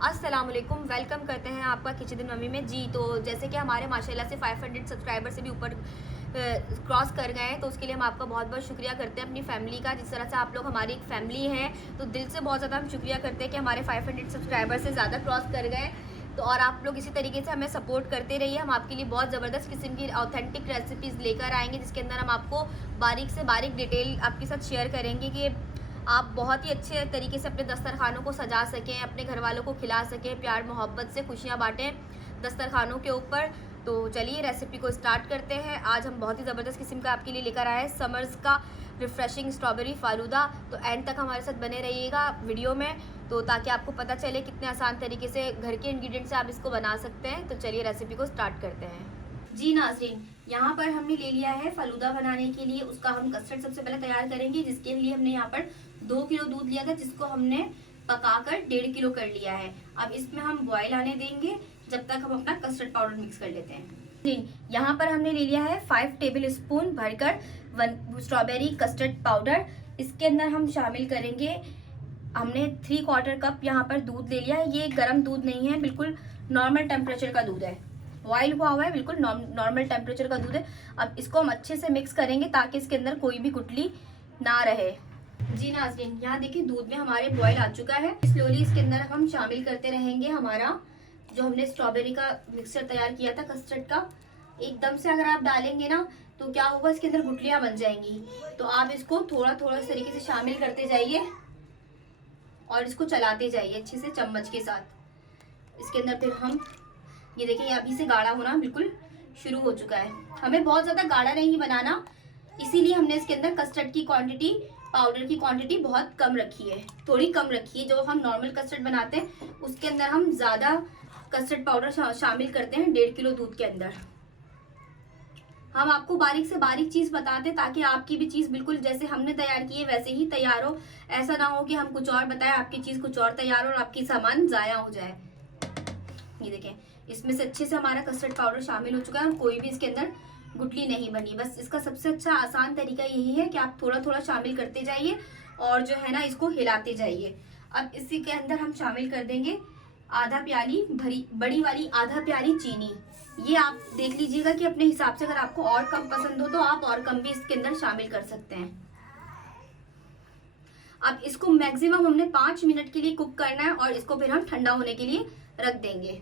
अस्सलाम वालेकुम, वेलकम करते हैं आपका किचन मम्मी में जी। तो जैसे कि हमारे माशाल्लाह से 500 सब्सक्राइबर से भी ऊपर क्रॉस कर गए हैं, तो उसके लिए हम आपका बहुत बहुत शुक्रिया करते हैं अपनी फैमिली का। जिस तरह से आप लोग हमारी एक फैमिली हैं, तो दिल से बहुत ज़्यादा हम शुक्रिया करते हैं कि हमारे 500 सब्सक्राइबर से ज़्यादा क्रॉस कर गए। तो और आप लोग इसी तरीके से हमें सपोर्ट करते रहिए। हम आपके लिए बहुत ज़बरदस्त किस्म की ऑथेंटिक रेसिपीज़ लेकर आएंगे, जिसके अंदर हम आपको बारीक से बारीक डिटेल आपके साथ शेयर करेंगे कि आप बहुत ही अच्छे तरीके से अपने दस्तरखानों को सजा सकें, अपने घर वालों को खिला सकें, प्यार मोहब्बत से खुशियाँ बांटें दस्तरखानों के ऊपर। तो चलिए रेसिपी को स्टार्ट करते हैं। आज हम बहुत ही ज़बरदस्त किस्म का आपके लिए लेकर आए हैं समर्स का रिफ़्रेशिंग स्ट्रॉबेरी फालूदा। तो एंड तक हमारे साथ बने रहिएगा वीडियो में, तो ताकि आपको पता चले कितने आसान तरीके से घर के इंग्रेडिएंट से आप इसको बना सकते हैं। तो चलिए रेसिपी को स्टार्ट करते हैं। जी नाज़रीन, यहाँ पर हमने ले लिया है फालूदा बनाने के लिए। उसका हम कस्टर्ड सबसे पहले तैयार करेंगे, जिसके लिए हमने यहाँ पर 2 किलो दूध लिया था, जिसको हमने पकाकर 1.5 किलो कर लिया है। अब इसमें हम बॉयल आने देंगे जब तक हम अपना कस्टर्ड पाउडर मिक्स कर लेते हैं। यहाँ पर हमने ले लिया है 5 टेबल स्पून भरकर 1 स्ट्रॉबेरी कस्टर्ड पाउडर। इसके अंदर हम शामिल करेंगे, हमने 3/4 कप यहाँ पर दूध ले लिया है। ये गर्म दूध नहीं है, बिल्कुल नॉर्मल टेम्परेचर का दूध है, बॉयल हुआ हुआ है, बिल्कुल नॉर्मल टेम्परेचर का दूध है। अब इसको हम अच्छे से मिक्स करेंगे ताकि इसके अंदर कोई भी गुठली ना रहे। जी नाज़रीन, यहाँ देखिए दूध में हमारे बॉयल आ चुका है। स्लोली इसके अंदर हम शामिल करते रहेंगे हमारा जो हमने स्ट्रॉबेरी का मिक्सचर तैयार किया था कस्टर्ड का। एकदम से अगर आप डालेंगे ना तो क्या होगा, इसके अंदर गुठलियाँ बन जाएंगी। तो आप इसको थोड़ा थोड़ा इस तरीके से शामिल करते जाइए और इसको चलाते जाइए अच्छे से चम्मच के साथ। इसके अंदर फिर हम ये देखिए अभी से गाढ़ा होना बिल्कुल शुरू हो चुका है। हमें बहुत ज़्यादा गाढ़ा नहीं बनाना, इसीलिए हमने इसके अंदर कस्टर्ड की क्वांटिटी, पाउडर की क्वांटिटी बहुत कम रखी है, थोड़ी कम रखी है। जो हम नॉर्मल कस्टर्ड बनाते हैं उसके अंदर हम ज़्यादा कस्टर्ड पाउडर शामिल करते हैं 1.5 किलो दूध के अंदर। हम आपको बारीक से बारीक चीज़ बताते हैं ताकि आपकी भी चीज़ बिल्कुल जैसे हमने तैयार की है वैसे ही तैयार हो। ऐसा ना हो कि हम कुछ और बताएं, आपकी चीज़ कुछ और तैयार हो और आपकी सामान ज़ाया हो जाए। ये देखें, इसमें से अच्छे से हमारा कस्टर्ड पाउडर शामिल हो चुका है और कोई भी इसके अंदर गुठली नहीं बनी। बस इसका सबसे अच्छा आसान तरीका यही है कि आप थोड़ा थोड़ा शामिल करते जाइए और जो है ना इसको हिलाते जाइए। अब इसी के अंदर हम शामिल कर देंगे आधा प्याली बड़ी वाली आधा प्याली चीनी। ये आप देख लीजिएगा कि अपने हिसाब से अगर आपको और कम पसंद हो तो आप और कम भी इसके अंदर शामिल कर सकते हैं। अब इसको मैक्सिमम हमने 5 मिनट के लिए कुक करना है और इसको फिर हम ठंडा होने के लिए रख देंगे।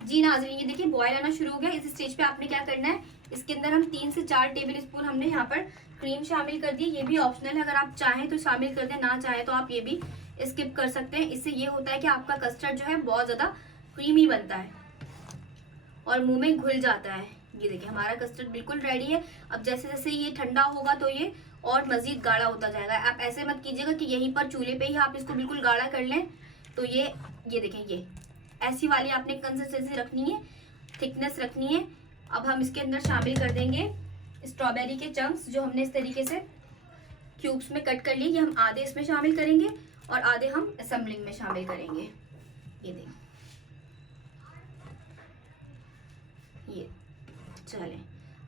जी नाज़रीन, ये देखिए बॉयल आना शुरू हो गया। इस स्टेज पे आपने क्या करना है, इसके अंदर हम 3 से 4 टेबल स्पून हमने यहाँ पर क्रीम शामिल कर दी। ये भी ऑप्शनल है, अगर आप चाहें तो शामिल कर दें, ना चाहें तो आप ये भी स्किप कर सकते हैं। इससे ये होता है कि आपका कस्टर्ड जो है बहुत ज़्यादा क्रीमी बनता है और मुंह में घुल जाता है। ये देखिए हमारा कस्टर्ड बिल्कुल रेडी है। अब जैसे जैसे ये ठंडा होगा तो ये और मज़ीद गाढ़ा होता जाएगा। आप ऐसे मत कीजिएगा कि यहीं पर चूल्हे पे ही आप इसको बिल्कुल गाढ़ा कर लें। तो ये देखें, ये ऐसी वाली आपने कंसिस्टेंसी रखनी है, थिकनेस रखनी है। अब हम इसके अंदर शामिल कर देंगे स्ट्रॉबेरी के चंक्स जो हमने इस तरीके से क्यूब्स में कट कर लिए। ये हम आधे इसमें शामिल करेंगे और आधे हम असेंबलिंग में शामिल करेंगे। ये देखें, ये चलें।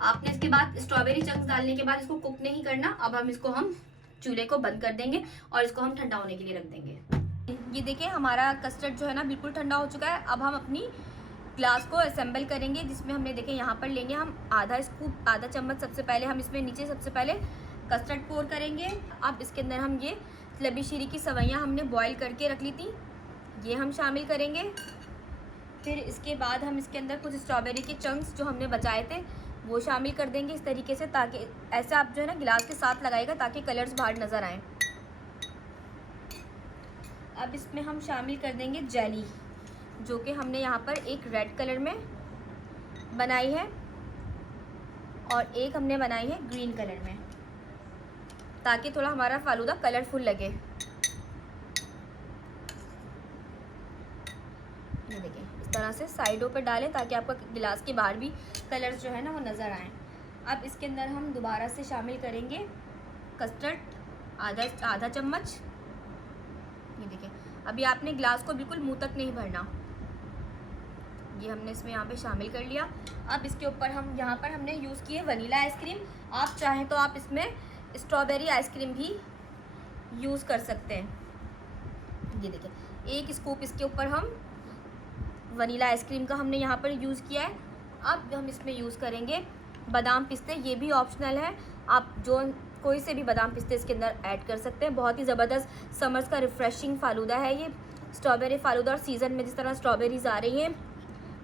आपने इसके बाद स्ट्रॉबेरी चंक्स डालने के बाद इसको कुक नहीं करना। अब हम चूल्हे को बंद कर देंगे और इसको हम ठंडा होने के लिए रख देंगे। ये देखिए हमारा कस्टर्ड जो है ना बिल्कुल ठंडा हो चुका है। अब हम अपनी ग्लास को असेंबल करेंगे, जिसमें हमने देखें यहाँ पर लेंगे हम आधा चम्मच। सबसे पहले हम इसमें नीचे सबसे पहले कस्टर्ड पोर करेंगे। अब इसके अंदर हम ये लबी शीरी की सवैयाँ हमने बॉईल करके रख ली थी, ये हम शामिल करेंगे। फिर इसके बाद हम इसके अंदर कुछ स्ट्रॉबेरी के चंक्स जो हमने बचाए थे वो शामिल कर देंगे इस तरीके से, ताकि ऐसे आप जो है ना गिलास के साथ लगाएगा ताकि कलर्स बाहर नज़र आएँ। अब इसमें हम शामिल कर देंगे जेली, जो कि हमने यहाँ पर एक रेड कलर में बनाई है और एक हमने बनाई है ग्रीन कलर में, ताकि थोड़ा हमारा फालूदा कलरफुल लगे। ये देखिए इस तरह से साइडों पे डालें ताकि आपका गिलास के बाहर भी कलर्स जो है ना वो नज़र आएँ। अब इसके अंदर हम दोबारा से शामिल करेंगे कस्टर्ड आधा चम्मच। ये देखिए अभी आपने ग्लास को बिल्कुल मुंह तक नहीं भरना। ये हमने इसमें यहाँ पे शामिल कर लिया। अब इसके ऊपर हम यहाँ पर हमने यूज़ की है वनीला आइसक्रीम। आप चाहें तो आप इसमें स्ट्रॉबेरी आइसक्रीम भी यूज़ कर सकते हैं। ये देखिए 1 स्कूप इसके ऊपर हम वनीला आइसक्रीम का हमने यहाँ पर यूज़ किया है। अब हम इसमें यूज़ करेंगे बादाम पिस्ते, ये भी ऑप्शनल है, आप जो कोई से भी बादाम पिस्ते इसके अंदर ऐड कर सकते हैं। बहुत ही ज़बरदस्त समर्स का रिफ़्रेशिंग फ़ालूदा है ये, स्ट्रॉबेरी फ़ालूदा। और सीज़न में जिस तरह स्ट्रॉबेरीज़ आ रही हैं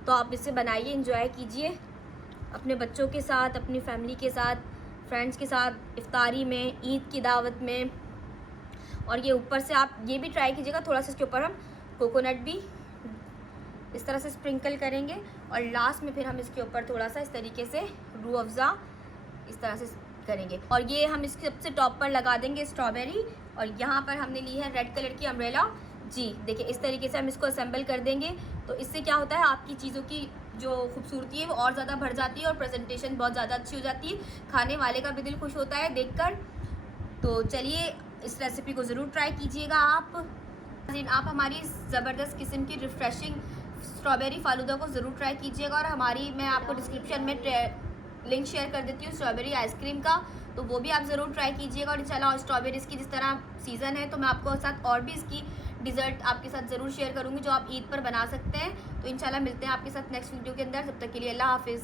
तो आप इसे बनाइए, इंजॉय कीजिए अपने बच्चों के साथ, अपनी फैमिली के साथ, फ्रेंड्स के साथ, इफ्तारी में, ईद की दावत में। और ये ऊपर से आप ये भी ट्राई कीजिएगा, थोड़ा सा इसके ऊपर हम कोकोनट भी इस तरह से स्प्रिंकल करेंगे और लास्ट में फिर हम इसके ऊपर थोड़ा सा इस तरीके से रूह अफ़ज़ा इस तरह से करेंगे। और ये हम इसके सबसे टॉप पर लगा देंगे स्ट्रॉबेरी। और यहाँ पर हमने ली है रेड कलर की अम्ब्रेला जी। देखिए इस तरीके से हम इसको असेंबल कर देंगे, तो इससे क्या होता है आपकी चीज़ों की जो खूबसूरती है वो और ज़्यादा बढ़ जाती है और प्रेजेंटेशन बहुत ज़्यादा अच्छी हो जाती है, खाने वाले का भी दिल खुश होता है देखकर। तो चलिए इस रेसिपी को ज़रूर ट्राई कीजिएगा आप हमारी ज़बरदस्त किस्म की रिफ़्रेशिंग स्ट्रॉबेरी फ़ालूदा को ज़रूर ट्राई कीजिएगा। और हमारी मैं आपको डिस्क्रिप्शन में लिंक शेयर कर देती हूँ स्ट्रॉबेरी आइसक्रीम का, तो वो भी आप ज़रूर ट्राई कीजिएगा। और इंशाल्लाह स्ट्रॉबेरीज़ की जिस तरह सीज़न है तो मैं आपको साथ और भी इसकी डिज़र्ट आपके साथ ज़रूर शेयर करूँगी जो आप ईद पर बना सकते हैं। तो इंशाल्लाह मिलते हैं आपके साथ नेक्स्ट वीडियो के अंदर, तब तक के लिए अल्लाह हाफिज़।